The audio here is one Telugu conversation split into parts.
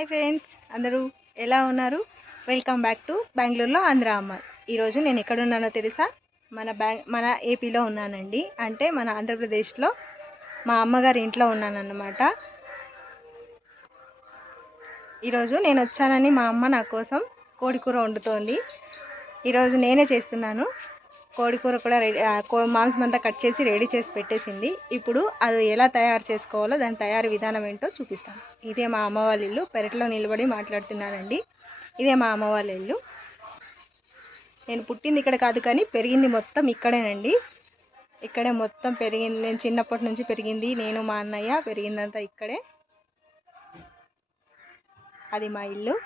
హాయ్ ఫ్రెండ్స్, అందరూ ఎలా ఉన్నారు? వెల్కమ్ బ్యాక్ టు బెంగళూరులో ఆంధ్ర అమ్మ. ఈరోజు నేను ఎక్కడున్నానో తెలుసా? మన ఏపీలో ఉన్నానండి. అంటే మన ఆంధ్రప్రదేశ్లో మా అమ్మగారి ఇంట్లో ఉన్నానన్నమాట. ఈరోజు నేను వచ్చానని మా అమ్మ నా కోసం కోడికూర వండుతోంది. ఈరోజు నేనే చేస్తున్నాను. కోడికూర కూడా రెడీ, మాంసం అంతా కట్ చేసి రెడీ చేసి పెట్టేసింది. ఇప్పుడు అది ఎలా తయారు చేసుకోవాలో, దాని తయారీ విధానం ఏంటో చూపిస్తాను. ఇదే మా అమ్మ వాళ్ళ ఇల్లు. పెరట్లో నిలబడి మాట్లాడుతున్నానండి. ఇదే మా అమ్మ వాళ్ళ ఇల్లు. నేను పుట్టింది ఇక్కడ కాదు, కానీ పెరిగింది మొత్తం ఇక్కడేనండి. ఇక్కడే మొత్తం పెరిగింది. నేను చిన్నప్పటి నుంచి పెరిగింది. నేను మా అన్నయ్య పెరిగిందంతా ఇక్కడే. అది మా ఇల్లు.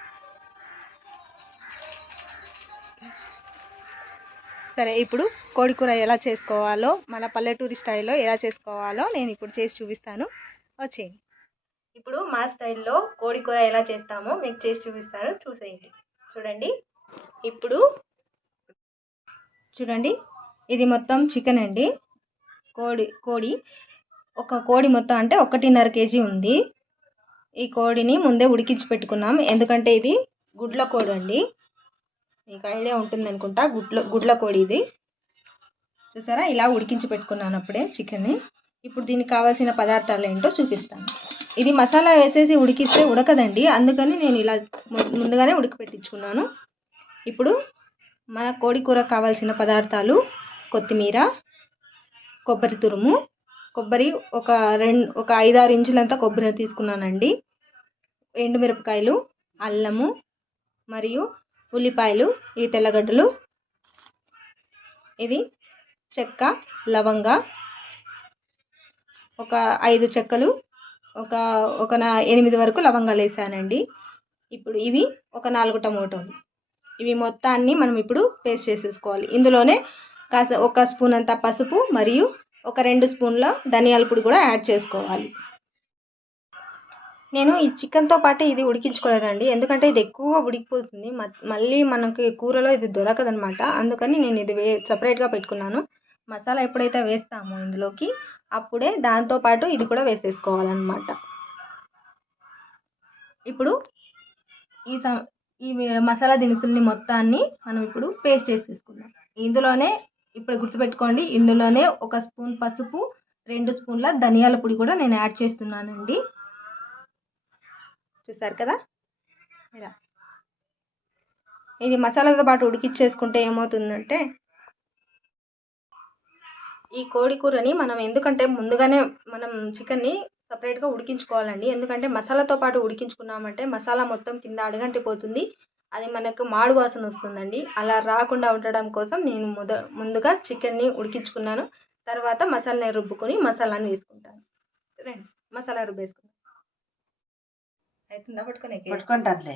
సరే, ఇప్పుడు కోడికూర ఎలా చేసుకోవాలో, మన పల్లెటూరి స్టైల్లో ఎలా చేసుకోవాలో నేను ఇప్పుడు చేసి చూపిస్తాను. వచ్చేయండి. ఇప్పుడు మా స్టైల్లో కోడికూర ఎలా చేస్తామో మీకు చేసి చూపిస్తాను, చూసేయండి. చూడండి, ఇది మొత్తం చికెన్ అండి. ఒక కోడి మొత్తం అంటే 1.5 kg ఉంది. ఈ కోడిని ముందే ఉడికించి పెట్టుకున్నాం, ఎందుకంటే ఇది గుడ్ల కోడి అండి. మీకు ఐడియా ఉంటుంది అనుకుంటా. గుడ్ల కోడి ఇది. చూసారా, ఇలా ఉడికించి పెట్టుకున్నాను అప్పుడే చికెన్ని. ఇప్పుడు దీనికి కావాల్సిన పదార్థాలు ఏంటో చూపిస్తాను. ఇది మసాలా వేసేసి ఉడికిస్తే ఉడకదండి, అందుకని నేను ఇలా ముందుగానే ఉడికిపెట్టించుకున్నాను. ఇప్పుడు మన కోడి కూర కావాల్సిన పదార్థాలు: కొత్తిమీర, కొబ్బరి తురుము, కొబ్బరి ఒక 5-6 ఇంచులంతా కొబ్బరి తీసుకున్నానండి, ఎండుమిరపకాయలు, అల్లము మరియు ఉల్లిపాయలు, ఈ తెల్లగడ్డలు, ఇది చెక్క, లవంగ, ఒక 5 చెక్కలు, ఒక 8 వరకు లవంగాలు వేసానండి. ఇప్పుడు ఇవి ఒక 4 టమోటాలు. ఇవి మొత్తాన్ని మనం ఇప్పుడు పేస్ట్ చేసేసుకోవాలి. ఇందులోనే ఒక స్పూన్ అంత పసుపు మరియు ఒక 2 స్పూన్ల ధనియాల పొడి కూడా యాడ్ చేసుకోవాలి. నేను ఈ చికెన్తో పాటు ఇది ఉడికించుకోలేదండి, ఎందుకంటే ఇది ఎక్కువ ఉడికిపోతుంది, మళ్ళీ మనకి కూరలో ఇది దొరకదనమాట. అందుకని నేను ఇది సపరేట్గా పెట్టుకున్నాను. మసాలా ఎప్పుడైతే వేస్తామో ఇందులోకి, అప్పుడే దాంతోపాటు ఇది కూడా వేసేసుకోవాలన్నమాట. ఇప్పుడు ఈ మసాలా దినుసుల్ని మొత్తాన్ని మనం ఇప్పుడు పేస్ట్ చేసేసుకుందాం. ఇందులోనే ఇప్పుడు గుర్తుపెట్టుకోండి, ఇందులోనే ఒక స్పూన్ పసుపు, 2 స్పూన్ల ధనియాల పొడి కూడా నేను యాడ్ చేస్తున్నానండి. చూసారు కదా, ఇలా ఇది మసాలాతో పాటు ఉడికిచ్చేసుకుంటే ఏమవుతుందంటే, ఈ కోడి కూరని మనం ఎందుకంటే ముందుగానే మనం చికెన్ని సపరేట్గా ఉడికించుకోవాలండి. ఎందుకంటే మసాలాతో పాటు ఉడికించుకున్నామంటే మసాలా మొత్తం కింద అడుగంటిపోతుంది, అది మనకు మాడు వాసన వస్తుందండి. అలా రాకుండా ఉండడం కోసం నేను ముందుగా చికెన్ని ఉడికించుకున్నాను. తర్వాత మసాలాని రుబ్బుకొని మసాలాని వేసుకుంటాను. రండి, మసాలా రుబ్బేసుకుంటాను. అవుతుందా? పట్టుకుంటానులే.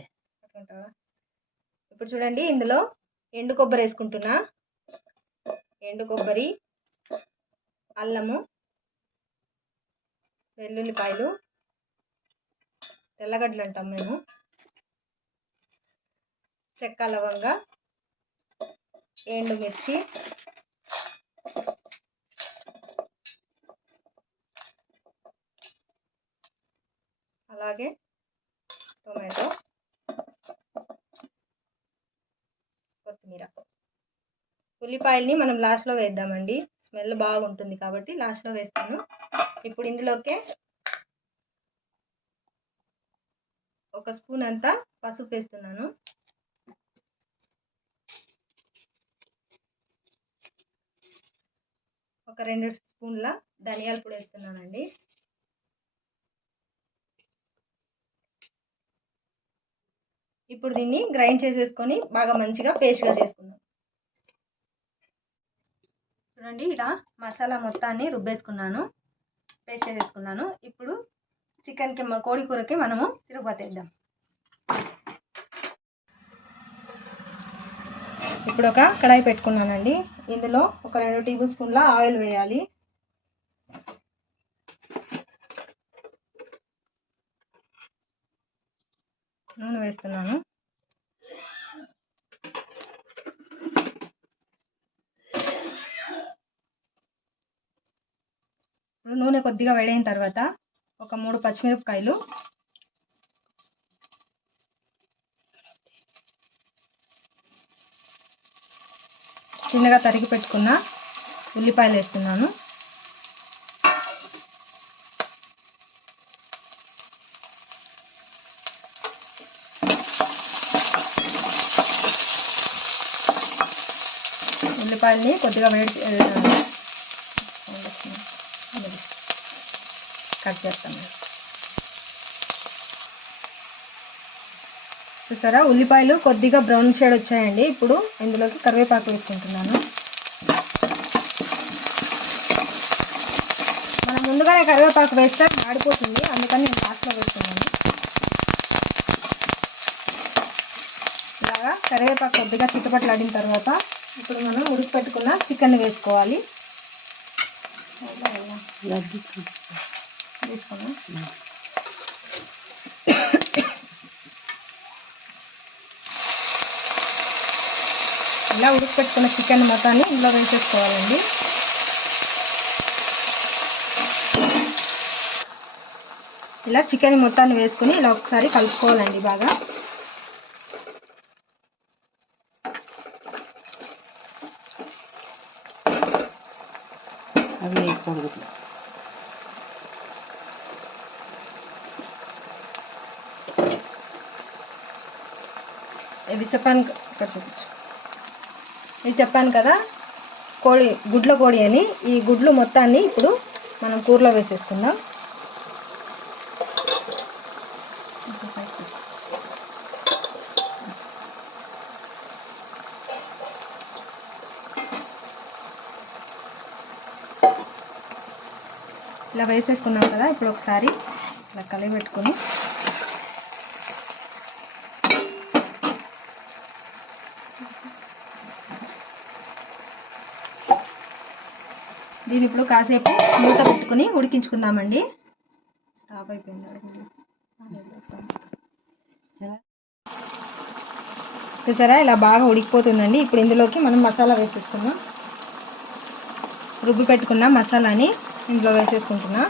ఇప్పుడు చూడండి, ఇందులో ఎండు కొబ్బరి వేసుకుంటున్నా. ఎండు కొబ్బరి, అల్లము, వెల్లుల్లిపాయలు, తెల్లగడ్డలు అంటాం మేము, చెక్క, లవంగ, ఎండుమిర్చి, అలాగే టొమాటో, కొత్తిమీర. ఉల్లిపాయల్ని మనం లాస్ట్లో వేద్దామండి, స్మెల్ బాగుంటుంది కాబట్టి లాస్ట్లో వేస్తాను. ఇప్పుడు ఇందులోకే ఒక స్పూన్ అంతా పసుపు వేస్తున్నాను. ఒక 2 స్పూన్ల ధనియాల పొడి వేస్తున్నానండి. ఇప్పుడు దీన్ని గ్రైండ్ చేసేసుకొని బాగా మంచిగా పేస్ట్గా చేసుకుందాం. చూడండి, ఇలా మసాలా మొత్తాన్ని రుబ్బేసుకున్నాను, పేస్ట్ చేసేసుకున్నాను. ఇప్పుడు చికెన్కి, కోడి కూరకి మనము తిరుగుబతేద్దాం. ఇప్పుడు ఒక కడాయి పెట్టుకున్నానండి. ఇందులో ఒక 2 టేబుల్ స్పూన్ల ఆయిల్ వేయాలి. నూనె వేస్తున్నాను. నూనె కొద్దిగా వేడైన తర్వాత ఒక 3 పచ్చిమిరపకాయలు, చిన్నగా తరిగి పెట్టుకున్న ఉల్లిపాయలు వేస్తున్నాను. ఉల్లిపాయల్ని కొద్దిగా కట్ చేస్తాను. చూసారా, ఉల్లిపాయలు కొద్దిగా బ్రౌన్ షేడ్ వచ్చాయండి. ఇప్పుడు ఇందులోకి కరివేపాకు వేసుకుంటున్నాను. మనం ముందుగానే కరివేపాకు వేస్తే ఆడిపోతుంది, అందుకని నేను లాస్ట్లో వేస్తున్నాను. ఇలాగా కరివేపాకు కొద్దిగా చిట్టుపట్లాడిన తర్వాత ఇప్పుడు మనం ఉడికి పెట్టుకున్న చికెన్ వేసుకోవాలి. తీసుకున్నాం. ఇలా ఉడికి పెట్టుకున్న చికెన్ మొత్తాన్ని ఇందులో వేసేసుకోవాలండి. ఇలా చికెన్ మొత్తాన్ని వేసుకుని ఇలా ఒకసారి కలుపుకోవాలండి బాగా. అవి వేయకూడదు. ఇది చెప్పాను కదా గుడ్ల కోడి అని. ఈ గుడ్లు మొత్తాన్ని ఇప్పుడు మనం కూరలో వేసేసుకుందాం. ఇలా వేసేసుకున్నాం కదా, ఇప్పుడు ఒకసారి ఇలా కలిపి పెట్టుకుని దీన్ని ఇప్పుడు కాసేపు మూత పెట్టుకుని ఉడికించుకుందామండి. స్టాప్ అయిపోయింది. చూసారా, ఇలా బాగా ఉడికిపోతుందండి. ఇప్పుడు ఇందులోకి మనం మసాలా వేసేసుకుందాం. రుబ్బి పెట్టుకున్న మసాలాని ఇందులో వేసేసుకుంటున్నా.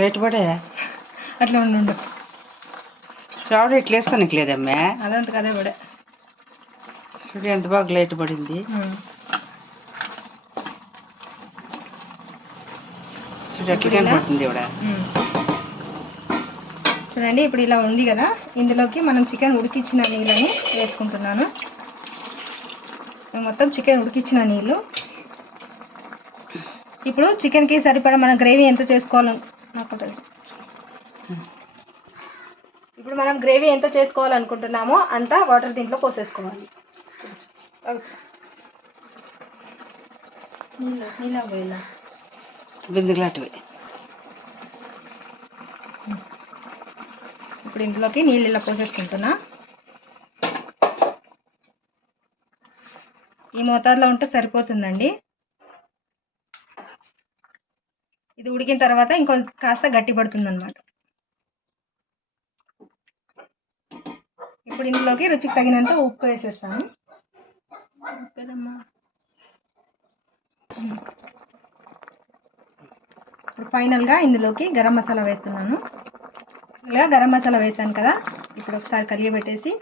లైట్ పడే అట్లా ఉండు. శ్రావణ ఇట్లా వేసుకోనికి లేదమ్మా. అదంత కదే పడే. చూడు ఎంత బాగా లైట్ పడింది. చూడు ఎట్లా కనపడుతుంది ఇవిడ. చూడండి, ఇప్పుడు ఇలా ఉంది కదా, ఇందులోకి మనం చికెన్ ఉడికించిన నీళ్ళని వేసుకుంటున్నాను. మొత్తం చికెన్ ఉడికించిన నీళ్ళు. ఇప్పుడు చికెన్కి సరిపడా మనం గ్రేవీ ఎంత చేసుకోవాలని ఇప్పుడు మనం గ్రేవీ ఎంత చేసుకోవాలనుకుంటున్నామో అంత వాటర్ దీంట్లో పోసేసుకోవాలి. బిందులాంటివి. ఇప్పుడు ఇందులోకి నీళ్ళు ఇలా పోసేసుకుంటున్నా. ఈ మోతాదులో ఉంటే సరిపోతుందండి. ఇది ఉడికిన తర్వాత ఇంకొంచెం కాస్త గట్టి పడుతుంది అన్నమాట. ఇప్పుడు ఇందులోకి రుచికి తగినంత ఉప్పు వేసేస్తాను. ఇప్పుడు ఫైనల్గా ఇందులోకి గరం మసాలా వేస్తున్నాను. ఇలా గరం మసాలా వేసాను కదా, ఇప్పుడు ఒకసారి కలియబెట్టేసి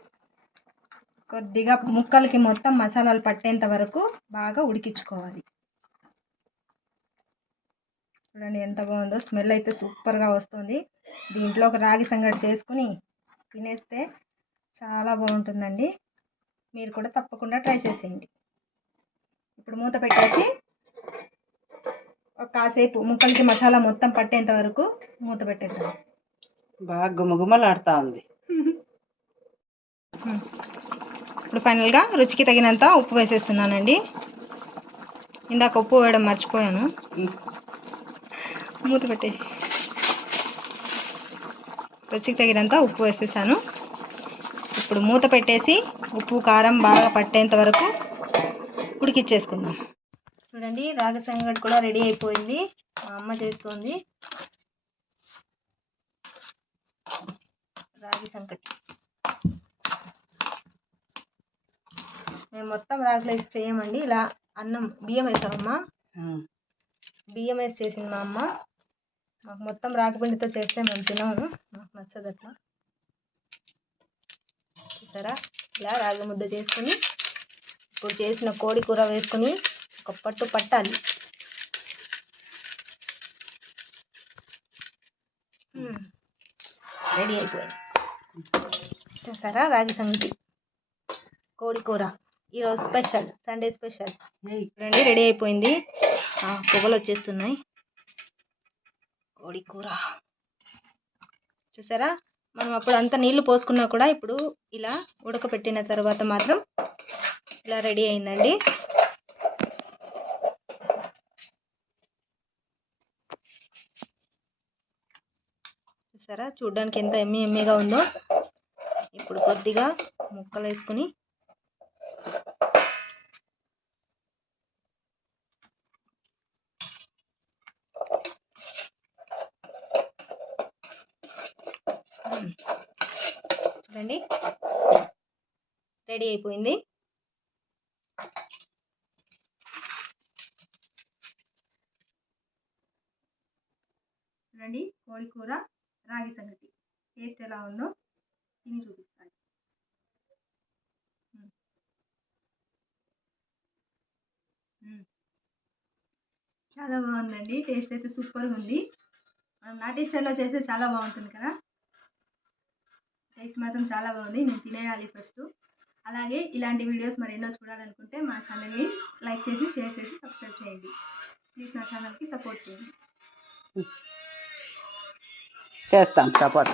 కొద్దిగా ముక్కలకి మొత్తం మసాలాలు పట్టేంత వరకు బాగా ఉడికించుకోవాలి. చూడండి ఎంత బాగుందో, స్మెల్ అయితే సూపర్గా వస్తుంది. దీంట్లో ఒక రాగి సంగటి చేసుకుని తినేస్తే చాలా బాగుంటుందండి. మీరు కూడా తప్పకుండా ట్రై చేసేయండి. ఇప్పుడు మూత పెట్టేసి ఒక కాసేపు ముక్కలకి మసాలా మొత్తం పట్టేంత వరకు మూత పెట్టేద్దాం. బాగా గుమగుమలాడుతూ ఉంది. ఇప్పుడు ఫైనల్గా రుచికి తగినంత ఉప్పు వేసేస్తున్నానండి. ఇందాక ఉప్పు వేయడం మర్చిపోయాను. మూత పెట్టేసి రుచికి తగినంత ఉప్పు వేసేసాను. ఇప్పుడు మూత పెట్టేసి ఉప్పు కారం బాగా పట్టేంత వరకు ఉడికిచ్చేసుకుందాం. చూడండి రాగి సంగటి కూడా రెడీ అయిపోయింది. మా అమ్మ చేస్తోంది రాగి సంగటి. మేము మొత్తం రాగిలో వేసి చేయమండి, ఇలా అన్నం బియ్యం వేసామమ్మా. బియ్యం వేసి చేసింది మా అమ్మ. మాకు మొత్తం రాగి పిండితో చేస్తే మేము తినము, మాకు నచ్చదు అట్లా. చూసారా, ఇలా రాగి ముద్ద చేసుకుని ఇప్పుడు చేసిన కోడి కూర వేసుకుని ఒక పట్టు పట్టాలి. రెడీ అయిపోయింది. చూసారా రాగి సంగటి కోడి కూర ఈరోజు స్పెషల్, సండే స్పెషల్. చూడండి రెడీ అయిపోయింది, పొగలు వచ్చేస్తున్నాయి. కోడి కూర చూసారా, మనం అప్పుడు అంత నీళ్లు పోసుకున్నా కూడా ఇప్పుడు ఇలా ఉడకపెట్టిన తర్వాత మాత్రం ఇలా రెడీ అయిందండి. చూసారా చూడడానికి ఎంత ఎమ్మీగా ఉందో. ఇప్పుడు కొద్దిగా ముక్కలు వేసుకుని చూడండి రెడీ అయిపోయింది. చూడండి కోడి కూర రాగి సంగటి టేస్ట్ ఎలా ఉందో తిని చూపిస్తాను. చాలా బాగుందండి, టేస్ట్ అయితే సూపర్గా ఉంది. మనం నాటి స్టైల్లో చేస్తే చాలా బాగుంటుంది కదా. టేస్ట్ మాత్రం చాలా బాగుంది, నేను తినేయాలి ఫస్ట్. అలాగే ఇలాంటి వీడియోస్ మరెన్నో చూడాలనుకుంటే మా ఛానల్ని లైక్ చేసి, షేర్ చేసి, సబ్స్క్రైబ్ చేయండి. ప్లీజ్ నా ఛానల్కి సపోర్ట్ చేయండి. చేస్తాం సపోర్ట్.